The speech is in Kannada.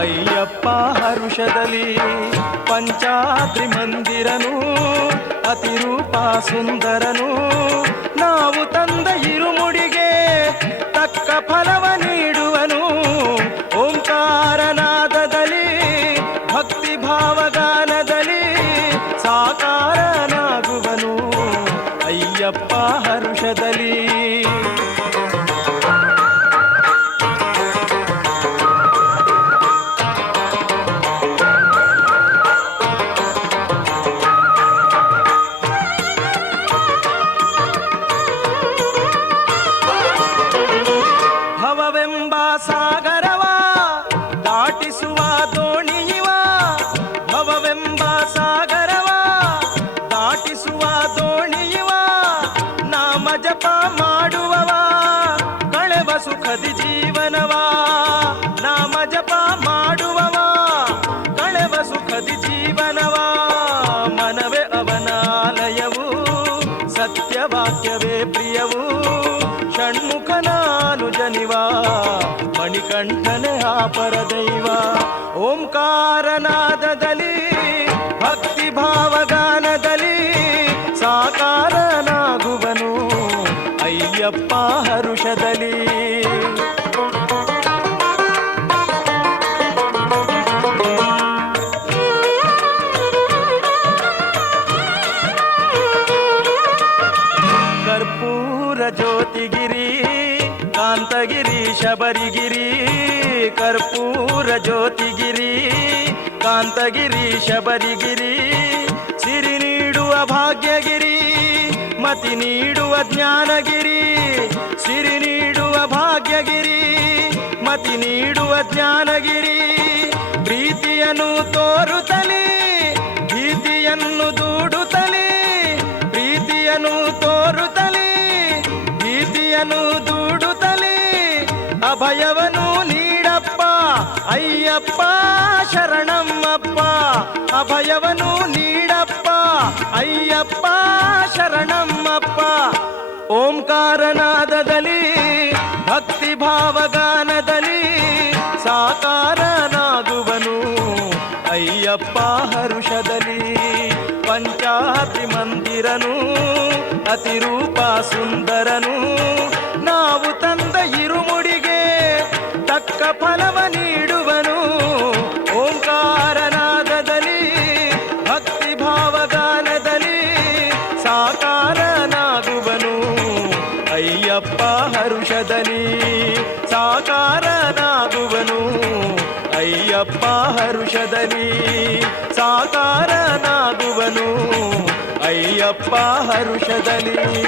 ಅಯ್ಯಪ್ಪ ಹರುಷದಲ್ಲಿ ಪಂಚಾದ್ರಿ ಮಂದಿರನು ಅತಿರೂಪ ಸುಂದರನು ನಾವು ತಂದ ಇರುಮುಡಿಗೆ ತಕ್ಕ ಫಲವ ನೀಡುವನು ಓಂಕಾರನಾದದಲ್ಲಿ ಭಕ್ತಿ ಭಾವಗಾನದಲ್ಲಿ ಸಾಕಾರನಾಗುವನು ಅಯ್ಯಪ್ಪ ಹರುಷದಲ್ಲಿ ಭವವೆಂಬ ಸಾಗರವ ದಾಟಿಸುವ ದೋಣಿಯುವ ಭವವೆಂಬ ಸಾಗರವ ದಾಟಿಸುವ ದೋಣಿಯುವ ನಾಮ ಜಪ ಮಾಡುವವ ಕಳೆವ ಸುಖದಿ ಜೀವನವ ನಾಮ ಜಪ ಮಾಡುವವ ಕಳೆವ ಸುಖದಿ ಜೀವನವ ಮನವೇ ಅವನಾಲಯವು ಸತ್ಯವಾಕ್ಯವೇ ಪ್ರಿಯವು ಷಣ್ಮುಖನಾನು ಜನಿವ ಮಣಿಕಂಠನೆ ಆಪರದೈವ ಓಂಕಾರನಾದದಲ್ಲಿ ಭಕ್ತಿ ಭಾವಗಾನದಲ್ಲಿ ಸಾಕಾರನಾಗುವನು ಅಯ್ಯಪ್ಪ ಹರುಷದಲ್ಲಿ ಕರ್ಪೂರ ಜ್ಯೋತಿಗಿರಿ ಕಾಂತಗಿರಿ ಶಬರಿಗಿರಿ ಕರ್ಪೂರ ಜ್ಯೋತಿಗಿರಿ ಕಾಂತಗಿರಿ ಶಬರಿಗಿರಿ ಸಿರಿ ನೀಡುವ ಭಾಗ್ಯಗಿರಿ ಮತಿ ನೀಡುವ ಜ್ಞಾನಗಿರಿ ಸಿರಿ ನೀಡುವ ಭಾಗ್ಯಗಿರಿ ಮತಿ ನೀಡುವ ಜ್ಞಾನಗಿರಿ ಪ್ರೀತಿಯನ್ನು ತೋರುತ್ತಲೇ ಭೀತಿಯನ್ನು ದೂಡುತ್ತಲೇ ಪ್ರೀತಿಯನ್ನು ತೋರುತ್ತಲೇ ಭೀತಿಯನ್ನು ದೂಡುತ್ತಲೇ ಅಭಯವನು ನೀಡಪ್ಪ ಅಯ್ಯಪ್ಪ ಶರಣಮ್ಮಪ್ಪ ಅಭಯವನು ನೀಡಪ್ಪ ಅಯ್ಯಪ್ಪ ಶರಣಮ್ಮಪ್ಪ ಓಂಕಾರನಾದದಲ್ಲಿ ಭಕ್ತಿ ಭಾವಗಾನದಲ್ಲಿ ಸಾಕಾರನಾಗುವನು ಅಯ್ಯಪ್ಪ ಹರುಷದಲ್ಲಿ ಪಂಚಾದ್ರಿ ಮಂದಿರನು ಅತಿರೂಪ ಸುಂದರನು ನಾವು ತಂದ ಇರುಮುಡಿಗೆ ತಕ್ಕ ಫಲವ ನೀಡುವನು ಓಂಕಾರನಾದದಲ್ಲಿ ಭಕ್ತಿ ಭಾವಗಾನದಲ್ಲಿ ಸಾಕಾರನಾಗುವನು ಅಯ್ಯಪ್ಪ ಹರುಷದಲ್ಲಿ ಸಾಕಾರನಾಗುವನು ಅಯ್ಯಪ್ಪ ಹರುಷದಲ್ಲಿ ಸಾಕಾರನಾಗುವನು ಅಯ್ಯಪ್ಪ ಹರುಷದಲ್ಲಿ